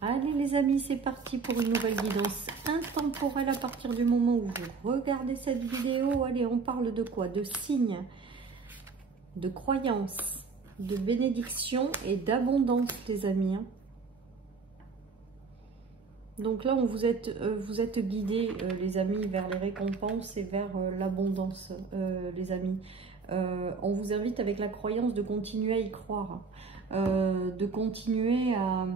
Allez les amis, c'est parti pour une nouvelle guidance intemporelle à partir du moment où vous regardez cette vidéo. Allez, on parle de quoi? De signes, de croyances, de bénédictions et d'abondance les amis. Donc là, vous êtes guidés les amis vers les récompenses et vers l'abondance les amis. On vous invite avec la croyance de continuer à y croire, de continuer à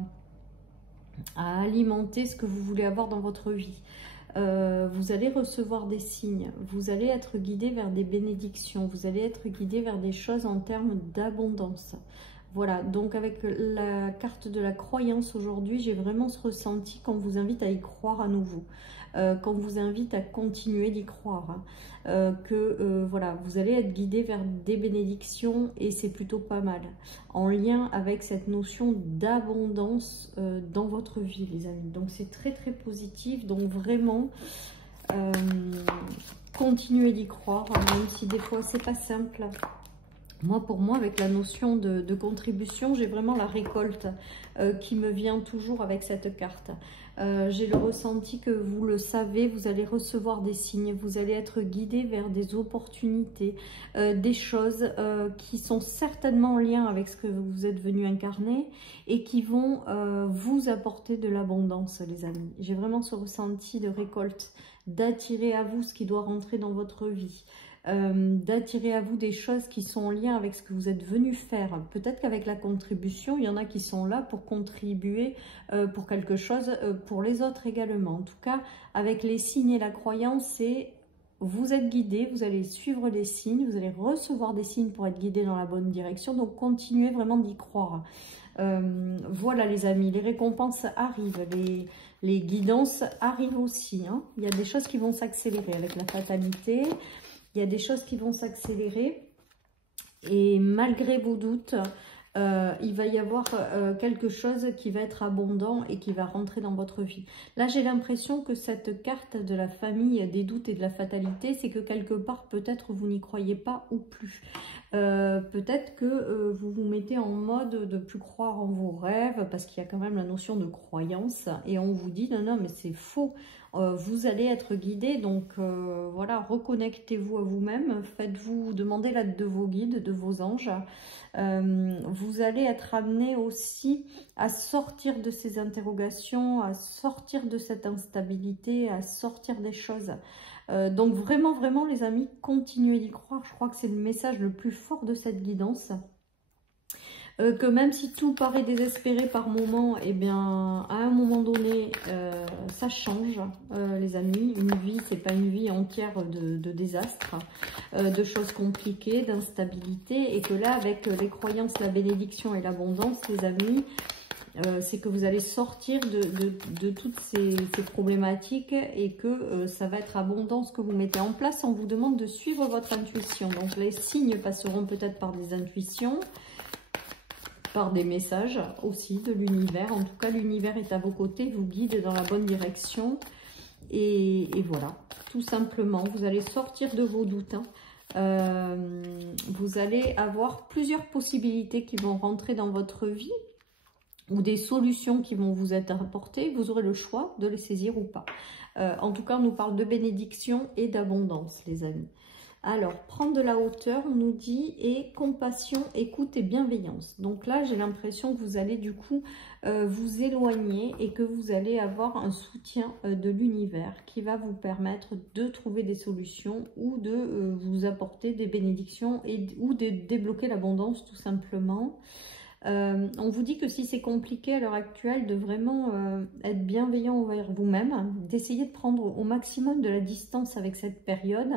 alimenter ce que vous voulez avoir dans votre vie. Vous allez recevoir des signes, vous allez être guidé vers des bénédictions, vous allez être guidé vers des choses en termes d'abondance. Voilà, donc avec la carte de la croyance aujourd'hui, j'ai vraiment ce ressenti qu'on vous invite à y croire à nouveau, qu'on vous invite à continuer d'y croire, hein, voilà, vous allez être guidé vers des bénédictions et c'est plutôt pas mal, en lien avec cette notion d'abondance dans votre vie les amis. Donc c'est très très positif, donc vraiment continuez d'y croire, même si des fois c'est pas simple. Pour moi, avec la notion de contribution, j'ai vraiment la récolte qui me vient toujours avec cette carte. J'ai le ressenti que vous le savez, vous allez recevoir des signes, vous allez être guidé vers des opportunités, des choses qui sont certainement en lien avec ce que vous êtes venu incarner et qui vont vous apporter de l'abondance, les amis. J'ai vraiment ce ressenti de récolte, d'attirer à vous ce qui doit rentrer dans votre vie. D'attirer à vous des choses qui sont en lien avec ce que vous êtes venu faire. Peut-être qu'avec la contribution, il y en a qui sont là pour contribuer pour quelque chose pour les autres également. En tout cas, avec les signes et la croyance, c'est vous êtes guidé, vous allez suivre les signes, vous allez recevoir des signes pour être guidé dans la bonne direction. Donc, continuez vraiment d'y croire. Voilà les amis, les récompenses arrivent, les guidances arrivent aussi. Hein. Il y a des choses qui vont s'accélérer avec la fatalité. Il y a des choses qui vont s'accélérer et malgré vos doutes, il va y avoir quelque chose qui va être abondant et qui va rentrer dans votre vie. Là, j'ai l'impression que cette carte de la famille, des doutes et de la fatalité, c'est que quelque part, peut-être vous n'y croyez pas ou plus. Peut-être que vous vous mettez en mode de plus croire en vos rêves parce qu'il y a quand même la notion de croyance et on vous dit non, mais c'est faux. Vous allez être guidé, donc voilà, reconnectez-vous à vous-même, faites-vous demander l'aide de vos guides, de vos anges. Vous allez être amené aussi à sortir de ces interrogations, à sortir de cette instabilité, à sortir des choses. Donc vraiment, vraiment les amis, continuez d'y croire. Je crois que c'est le message le plus fort de cette guidance. Que même si tout paraît désespéré par moment, eh bien, à un moment donné, ça change, les amis. Une vie, c'est pas une vie entière de désastres, de choses compliquées, d'instabilité. Et que là, avec les croyances, la bénédiction et l'abondance, les amis, c'est que vous allez sortir de toutes ces problématiques et que ça va être abondant ce que vous mettez en place. On vous demande de suivre votre intuition. Donc, les signes passeront peut-être par des intuitions, par des messages aussi de l'univers. En tout cas, l'univers est à vos côtés, vous guide dans la bonne direction. Et voilà, tout simplement, vous allez sortir de vos doutes. Hein. Vous allez avoir plusieurs possibilités qui vont rentrer dans votre vie ou des solutions qui vont vous être apportées. Vous aurez le choix de les saisir ou pas. En tout cas, on nous parle de bénédiction et d'abondance, les amis. Alors, prendre de la hauteur, on nous dit, et compassion, écoute et bienveillance. Donc là, j'ai l'impression que vous allez du coup vous éloigner et que vous allez avoir un soutien de l'univers qui va vous permettre de trouver des solutions ou de vous apporter des bénédictions ou de débloquer l'abondance tout simplement. On vous dit que si c'est compliqué à l'heure actuelle, de vraiment être bienveillant envers vous-même, d'essayer de prendre au maximum de la distance avec cette période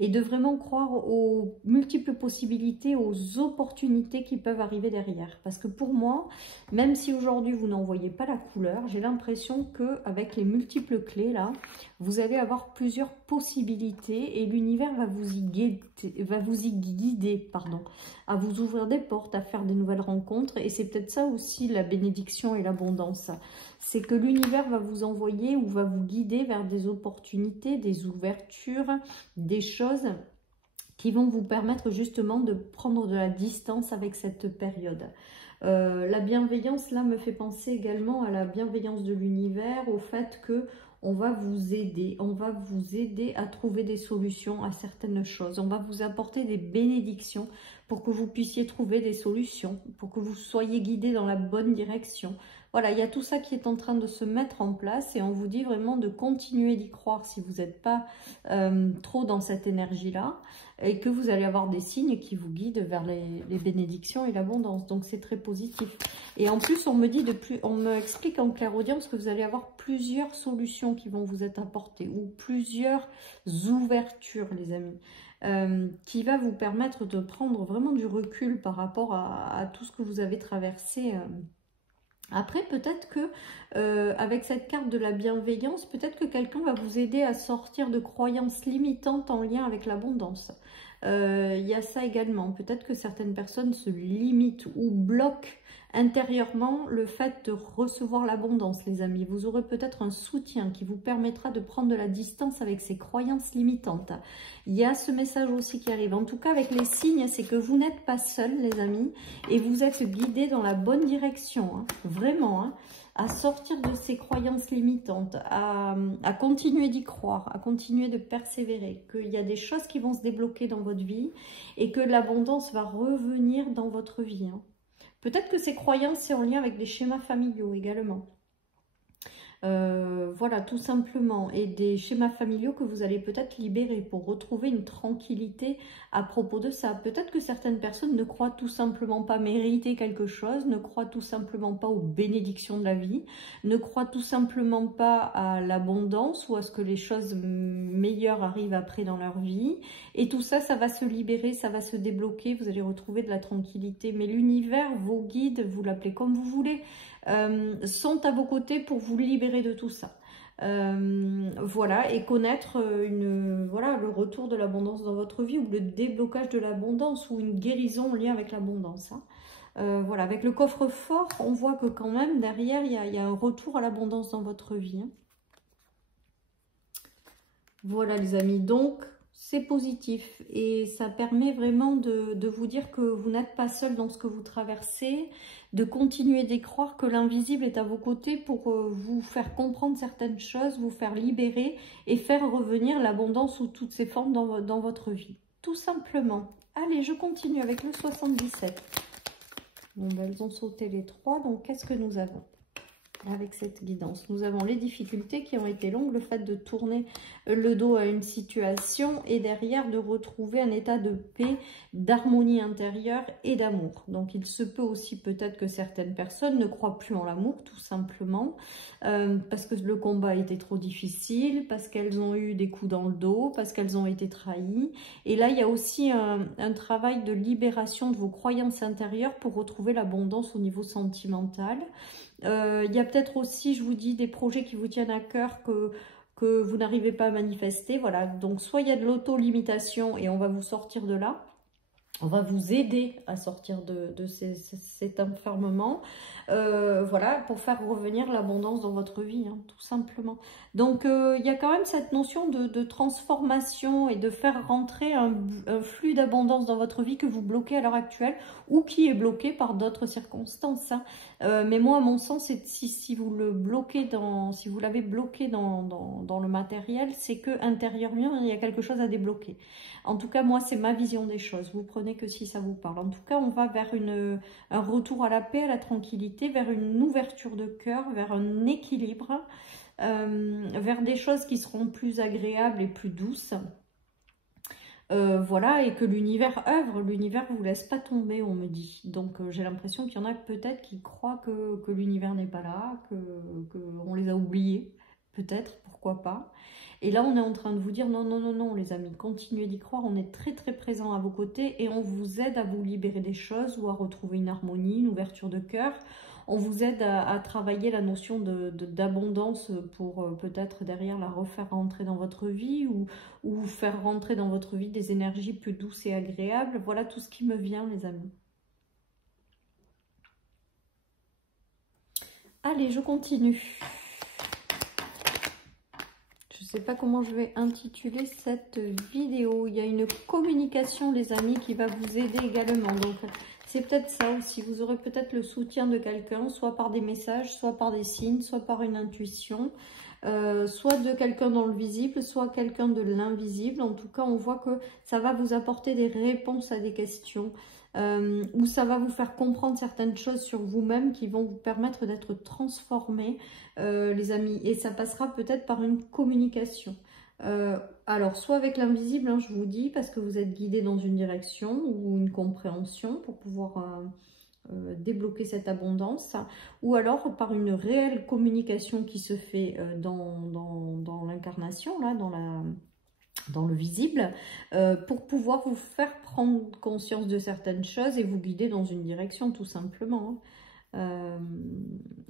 et de vraiment croire aux multiples possibilités, aux opportunités qui peuvent arriver derrière. Parce que pour moi, même si aujourd'hui vous n'en voyez pas la couleur, j'ai l'impression qu'avec les multiples clés là, vous allez avoir plusieurs possibilités et l'univers va vous y guider, à vous ouvrir des portes, à faire des nouvelles rencontres. Et c'est peut-être ça aussi la bénédiction et l'abondance. C'est que l'univers va vous envoyer ou va vous guider vers des opportunités, des ouvertures, des choses qui vont vous permettre justement de prendre de la distance avec cette période. La bienveillance, là, me fait penser également à la bienveillance de l'univers, au fait que on va vous aider à trouver des solutions à certaines choses. On va vous apporter des bénédictions pour que vous puissiez trouver des solutions, pour que vous soyez guidés dans la bonne direction. Voilà, il y a tout ça qui est en train de se mettre en place et on vous dit vraiment de continuer d'y croire si vous n'êtes pas trop dans cette énergie-là et que vous allez avoir des signes qui vous guident vers les bénédictions et l'abondance. Donc c'est très positif. Et en plus, on me explique en clairaudience que vous allez avoir plusieurs solutions qui vont vous être apportées ou plusieurs ouvertures, les amis. Qui va vous permettre de prendre vraiment du recul par rapport à tout ce que vous avez traversé. Après, peut-être que avec cette carte de la bienveillance, peut-être que quelqu'un va vous aider à sortir de croyances limitantes en lien avec l'abondance. Il y a ça également. Peut-être que certaines personnes se limitent ou bloquent intérieurement le fait de recevoir l'abondance, les amis. Vous aurez peut-être un soutien qui vous permettra de prendre de la distance avec ces croyances limitantes. Il y a ce message aussi qui arrive. En tout cas, avec les signes, c'est que vous n'êtes pas seuls, les amis, et vous êtes guidés dans la bonne direction. Hein, vraiment, hein, à sortir de ces croyances limitantes, à continuer d'y croire, à continuer de persévérer, qu'il y a des choses qui vont se débloquer dans votre vie et que l'abondance va revenir dans votre vie. Hein. Peut-être que ces croyances, c'est en lien avec des schémas familiaux également. Voilà, tout simplement. Et des schémas familiaux que vous allez peut-être libérer pour retrouver une tranquillité à propos de ça. Peut-être que certaines personnes ne croient tout simplement pas mériter quelque chose, ne croient tout simplement pas aux bénédictions de la vie, ne croient tout simplement pas à l'abondance ou à ce que les choses meilleures arrivent après dans leur vie. Et tout ça, ça va se libérer, ça va se débloquer, vous allez retrouver de la tranquillité. Mais l'univers, vos guides, vous l'appelez comme vous voulez, sont à vos côtés pour vous libérer de tout ça. Voilà, et connaître voilà, le retour de l'abondance dans votre vie ou le déblocage de l'abondance ou une guérison en lien avec l'abondance. Hein. Voilà, avec le coffre-fort, on voit que quand même derrière, il y a un retour à l'abondance dans votre vie. Hein. Voilà les amis, donc c'est positif et ça permet vraiment de vous dire que vous n'êtes pas seul dans ce que vous traversez, de continuer d'y croire que l'invisible est à vos côtés pour vous faire comprendre certaines choses, vous faire libérer et faire revenir l'abondance sous toutes ses formes dans votre vie. Tout simplement. Allez, je continue avec le 77. Bon, ben, elles ont sauté les 3, donc qu'est-ce que nous avons ? Avec cette guidance, nous avons les difficultés qui ont été longues, le fait de tourner le dos à une situation et derrière de retrouver un état de paix, d'harmonie intérieure et d'amour. Donc il se peut aussi peut-être que certaines personnes ne croient plus en l'amour tout simplement parce que le combat a été trop difficile, parce qu'elles ont eu des coups dans le dos, parce qu'elles ont été trahies. Et là il y a aussi un travail de libération de vos croyances intérieures pour retrouver l'abondance au niveau sentimental. Il y a peut-être aussi, je vous dis, des projets qui vous tiennent à cœur que vous n'arrivez pas à manifester. Voilà, donc soit il y a de l'auto-limitation et on va vous sortir de là. On va vous aider à sortir de cet enfermement, voilà, pour faire revenir l'abondance dans votre vie, hein, tout simplement. Donc, il y a quand même cette notion de transformation et de faire rentrer un flux d'abondance dans votre vie que vous bloquez à l'heure actuelle ou qui est bloqué par d'autres circonstances. Hein. Mais moi, à mon sens, si vous le bloquez si vous l'avez bloqué dans le matériel, c'est que intérieurement, il y a quelque chose à débloquer. En tout cas, moi, c'est ma vision des choses. Vous prenez que si ça vous parle. En tout cas, on va vers un retour à la paix, à la tranquillité, vers une ouverture de cœur, vers un équilibre, vers des choses qui seront plus agréables et plus douces. Voilà, et que l'univers œuvre, l'univers ne vous laisse pas tomber, on me dit. Donc, j'ai l'impression qu'il y en a peut-être qui croient que l'univers n'est pas là, qu'on les a oubliés, peut-être, pourquoi pas. Et là, on est en train de vous dire non, non, non, non, les amis, continuez d'y croire, on est très, très présent à vos côtés et on vous aide à vous libérer des choses ou à retrouver une harmonie, une ouverture de cœur. On vous aide à travailler la notion d'abondance pour peut-être derrière la refaire rentrer dans votre vie ou faire rentrer dans votre vie des énergies plus douces et agréables. Voilà tout ce qui me vient, les amis. Allez, je continue. Je ne sais pas comment je vais intituler cette vidéo. Il y a une communication, les amis, qui va vous aider également. Donc, c'est peut-être ça aussi. Vous aurez peut-être le soutien de quelqu'un, soit par des messages, soit par des signes, soit par une intuition. Soit de quelqu'un dans le visible, soit quelqu'un de l'invisible. En tout cas, on voit que ça va vous apporter des réponses à des questions, ou ça va vous faire comprendre certaines choses sur vous-même qui vont vous permettre d'être transformés, les amis. Et ça passera peut-être par une communication. Alors, soit avec l'invisible, hein, je vous dis, parce que vous êtes guidé dans une direction ou une compréhension pour pouvoir... débloquer cette abondance, ou alors par une réelle communication qui se fait dans l'incarnation, là, dans le visible, pour pouvoir vous faire prendre conscience de certaines choses et vous guider dans une direction, tout simplement, hein.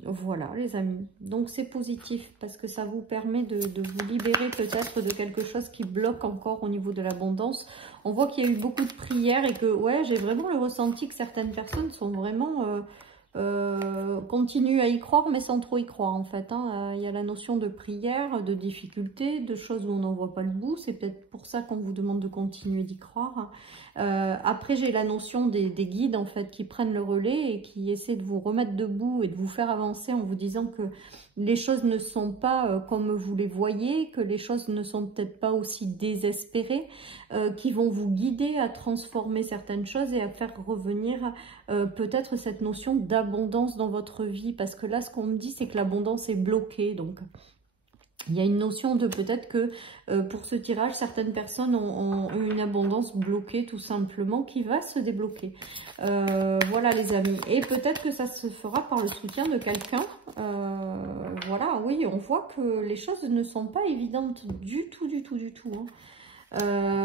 Voilà, les amis. Donc, c'est positif parce que ça vous permet de vous libérer peut-être de quelque chose qui bloque encore au niveau de l'abondance. On voit qu'il y a eu beaucoup de prières et que, ouais, j'ai vraiment le ressenti que certaines personnes sont vraiment... continuent à y croire, mais sans trop y croire, en fait, hein. Il y a la notion de prière, de difficulté, de choses où on n'en voit pas le bout. C'est peut-être pour ça qu'on vous demande de continuer d'y croire. Après, j'ai la notion des guides, en fait, qui prennent le relais et qui essaient de vous remettre debout et de vous faire avancer en vous disant que les choses ne sont pas comme vous les voyez, que les choses ne sont peut-être pas aussi désespérées, qui vont vous guider à transformer certaines choses et à faire revenir peut-être cette notion d'abondance dans votre vie. Parce que là, ce qu'on me dit, c'est que l'abondance est bloquée. Donc, il y a une notion de peut-être que pour ce tirage, certaines personnes ont une abondance bloquée tout simplement qui va se débloquer. Voilà, les amis. Et peut-être que ça se fera par le soutien de quelqu'un. Voilà, oui, on voit que les choses ne sont pas évidentes du tout, hein.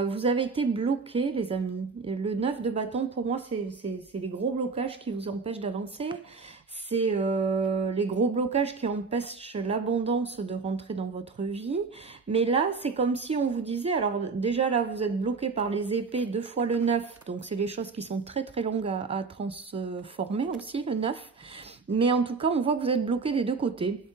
Vous avez été bloqué, les amis. Le 9 de bâton, pour moi, c'est les gros blocages qui vous empêchent d'avancer. C'est les gros blocages qui empêchent l'abondance de rentrer dans votre vie. Mais là, c'est comme si on vous disait... Alors déjà, là, vous êtes bloqué par les épées 2 fois le 9. Donc, c'est les choses qui sont très, très longues à transformer aussi, le 9. Mais en tout cas, on voit que vous êtes bloqué des deux côtés.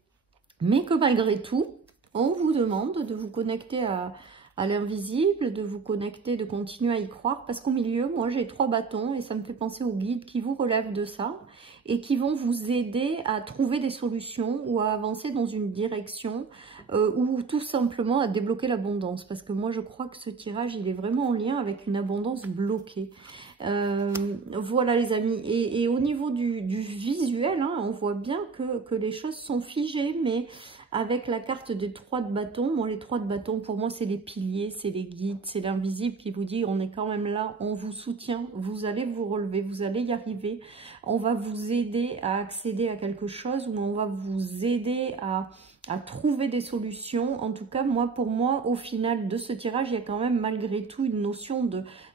Mais que malgré tout, on vous demande de vous connecter à l'invisible, de vous connecter, de continuer à y croire, parce qu'au milieu, moi j'ai 3 bâtons et ça me fait penser aux guides qui vous relèvent de ça et qui vont vous aider à trouver des solutions ou à avancer dans une direction ou tout simplement à débloquer l'abondance, parce que moi je crois que ce tirage il est vraiment en lien avec une abondance bloquée. Voilà, les amis, et au niveau du visuel, hein, on voit bien que les choses sont figées, mais avec la carte des 3 de bâton. Moi, les 3 de bâton, pour moi, c'est les piliers, c'est les guides, c'est l'invisible qui vous dit on est quand même là, on vous soutient, vous allez vous relever, vous allez y arriver. On va vous aider à accéder à quelque chose, ou on va vous aider à trouver des solutions. En tout cas, pour moi, au final de ce tirage, il y a quand même malgré tout une notion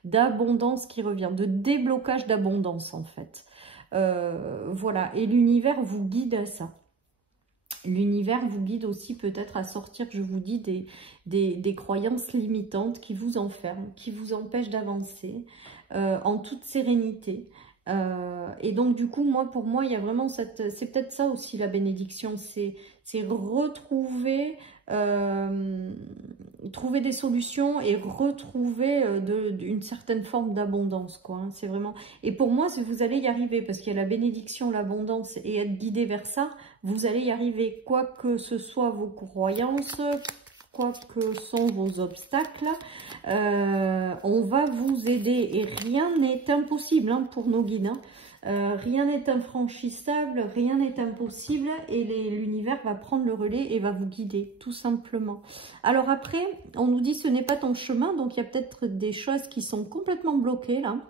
d'abondance qui revient, de déblocage d'abondance en fait. Voilà, et l'univers vous guide à ça. L'univers vous guide aussi peut-être à sortir, je vous dis, des croyances limitantes qui vous enferment, qui vous empêchent d'avancer en toute sérénité. Et donc du coup, pour moi, il y a vraiment cette... C'est peut-être ça aussi la bénédiction, c'est retrouver... trouver des solutions et retrouver une certaine forme d'abondance, quoi, hein. C'est vraiment... Et pour moi, vous allez y arriver, parce qu'il y a la bénédiction, l'abondance, et être guidé vers ça, vous allez y arriver, quoi que ce soit vos croyances, quoi que sont vos obstacles, on va vous aider, et rien n'est impossible, hein, pour nos guides, hein. Rien n'est infranchissable, rien n'est impossible, et l'univers va prendre le relais et va vous guider, tout simplement. Alors après, on nous dit ce n'est pas ton chemin, donc il y a peut-être des choses qui sont complètement bloquées là.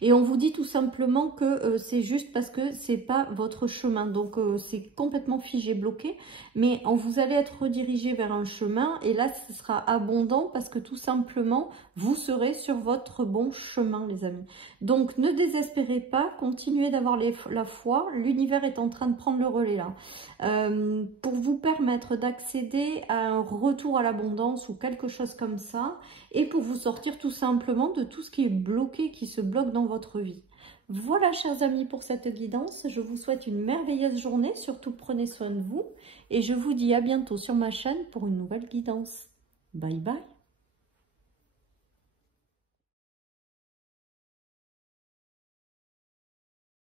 Et on vous dit tout simplement que c'est juste parce que c'est pas votre chemin. Donc c'est complètement figé, bloqué. Mais vous allez être redirigé vers un chemin. Et là, ce sera abondant parce que tout simplement, vous serez sur votre bon chemin, les amis. Donc ne désespérez pas. Continuez d'avoir la foi. L'univers est en train de prendre le relais là. Pour vous permettre d'accéder à un retour à l'abondance ou quelque chose comme ça. Et pour vous sortir tout simplement de tout ce qui est bloqué, qui se bloque dans votre vie. Voilà, chers amis, pour cette guidance. Je vous souhaite une merveilleuse journée. Surtout, prenez soin de vous. Et je vous dis à bientôt sur ma chaîne pour une nouvelle guidance. Bye bye.